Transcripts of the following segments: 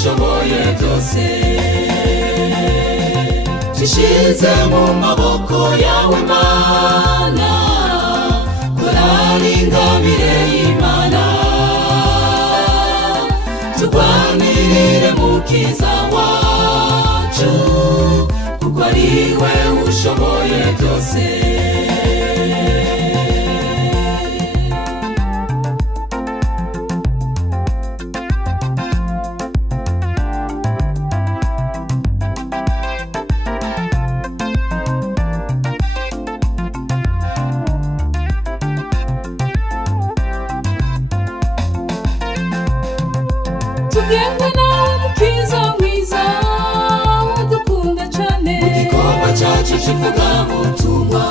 ushoboye byose. Nshize mu maboko yawe Mana, korari ingabire y'Imana, turwanirire mukiza wacu, kuko ari we ushoboye byose. Tugengwe nawe mukiza mwiza, udukunda cyane, mu gikorwa cyacu cy'ivugabutumwa,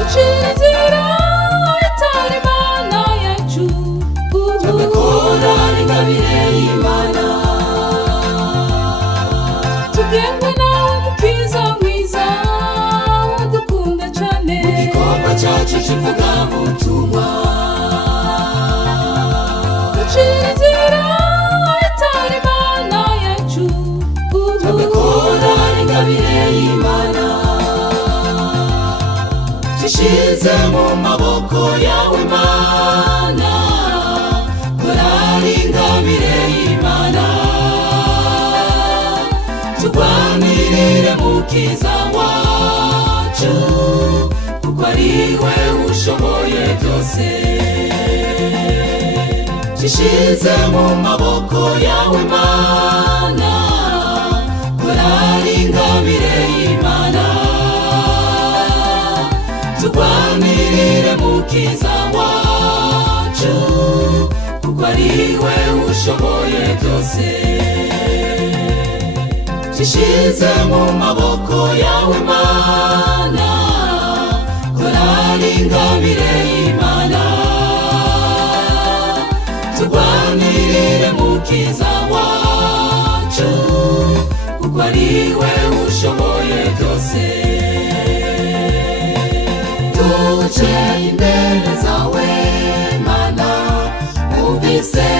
ucira inzira itari Imana yacu, twebwe korari ingabire y'Imana. tugengwe nawe mukiza mwiza, udukunda cyane, mu gikorwa cyacu cy'ivugabutumwa, ucira inzira itari Imana yacu, twebwe korari ingabire y'Imana. Nshize mu maboko yawe Mana, korari ingabire y'Imana, turwanirire mukiza wacu, kuko ari we ushoboye byose. Nshize mu maboko yawe Mana, korari ingabire y'Imana, turwanirire mukiza wacu, kuko ari we ushoboye byose. Nshize mu maboko yawe Mana, korari ingabire y'Imana, turwanirire mukiza wacu, kuko ari we ushoboye byose. Tuje imbere zawe Mana, umvise